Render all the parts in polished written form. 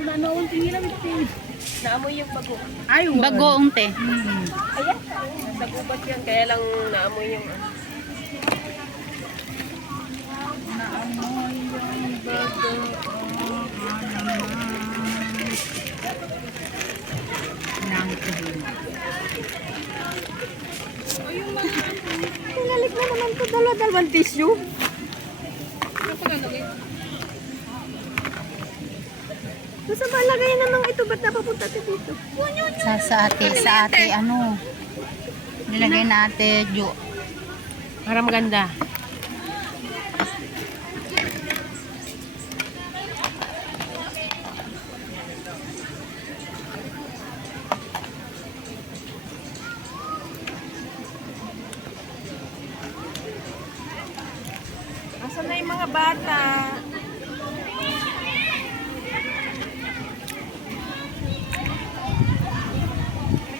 Nanawang tingilan ito. Naamoy yung bago. Ay, Bagoong te. Ayan, nasa gubat yan. Kaya lang naamoy yung Naamoy yung bago. Nang tuhina. Pinalik na naman ito. Dalawa-dalawang tissue. Gusto ba lagay namang ito? Ba't napapunta ito dito? Sa ate, ano. Nilagay na ate, Jo. Para maganda. Asan na yung mga bata?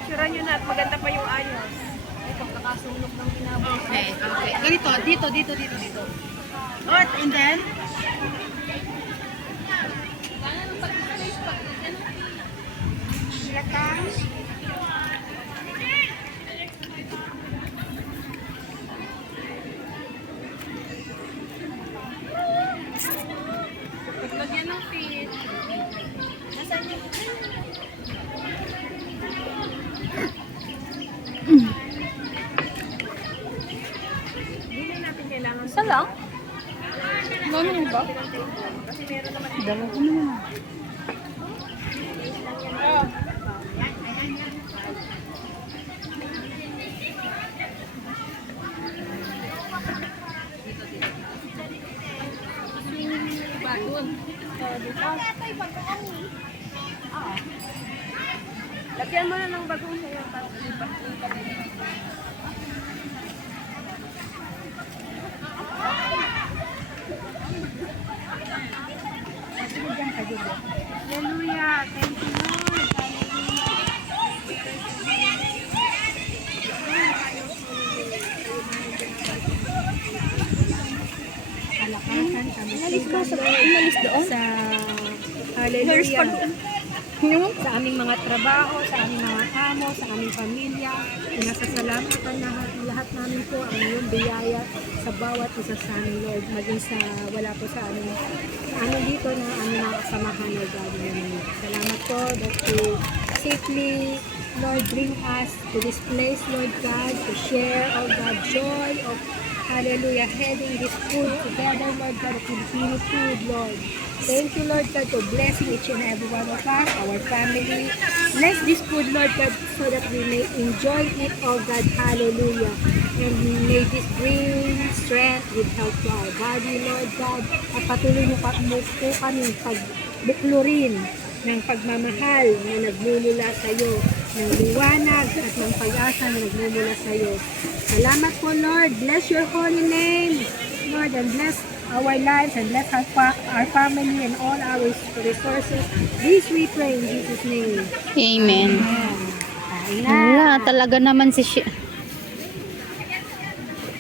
Picturean nyo na at maganda pa yung ayos. Ay, pagkakasulog ng ginagawa. Okay, okay. Ganito, dito. Alright, and then? Silakan. Paglagyan ng feed. Nasaan yung Hindi natin kailangan. Isa lang? Ano ba? Kasi meron naman. Dalawa naman. Doon. Dito. Lagyan mo na ng bagong sa'yo. Hallelujah. Thank you, Lord. Kalakasan kami. Umalis doon? Sa hallelujah. Sa aming mga trabaho, sa aming mga amo, sa aming pamilya. Pinasasalamatan lahat namin po ang iyong biyaya sa bawat isa sa amin, Lord. Maging sa wala po sa amin dito na aming mga kasamahan, Lord God. Salamat po that you safely, Lord, bring us to this place, Lord God, to share, oh God, joy of hallelujah, heading this food together, Lord God, of Filipino food, Lord. Thank you, Lord God, for blessing each and every one of us, our family. Bless this food, Lord God, so that we may enjoy it, oh God, hallelujah. And may this bring strength with health to our body, Lord God. At patuloy mo po kami pagbuklurin ng pagmamahal na nagmumula sa iyo, ng liwanag at ng pag-asa na nagmumula sa iyo. Salamat po, Lord. Bless your holy name, Lord, and bless our lives and bless our family and all our resources. This we pray in Jesus' name. Amen. Kain na. Wala, talaga naman si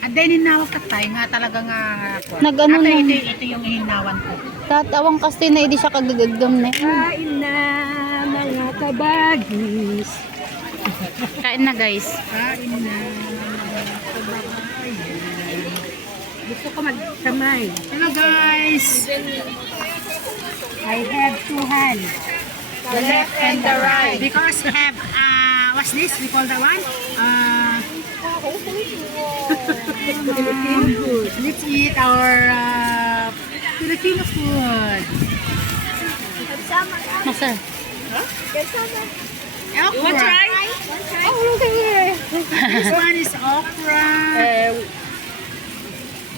At then hinawag ka tayo nga talaga nga po. Nag-ano Ate, na. ito yung hinawan ko. Tatawang kasi na hindi siya kagagagam na. Kain na mga kabagis. Kain na guys. Kain na mga kabagis. Gusto ko magkamay. Hello guys. I have two hands. The left and the right. Because we have, what's this? We call that one? Filipino food. Let's eat our Filipino food. Masa? Okra. You want to try? Oh, look at here. This one is okra.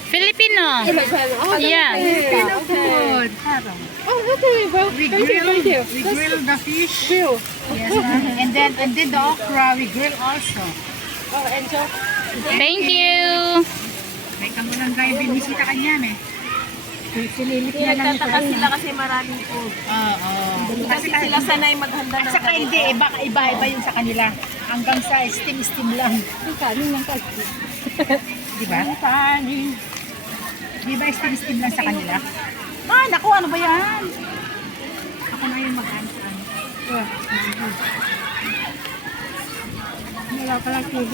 Filipino. Yeah. Filipino food. Oh, okay, well, We grill the fish. Grill. Yes, and then the okra we grill also. Oh, and so, Thank you. May kamulang guy binisita kanya eh. Sinilit niya lang nagtataka sila kasi maraming food. Oo. Kasi sila sanay maghanda At ng saka hindi, iba yung sa kanila. Hanggang sa steam lang. Yung kanin ng kasi. Di ba? Kanin. Di ba steam lang sa kanila? Ah, naku, ano ba yan? Ako na yung Wala pa lang TV.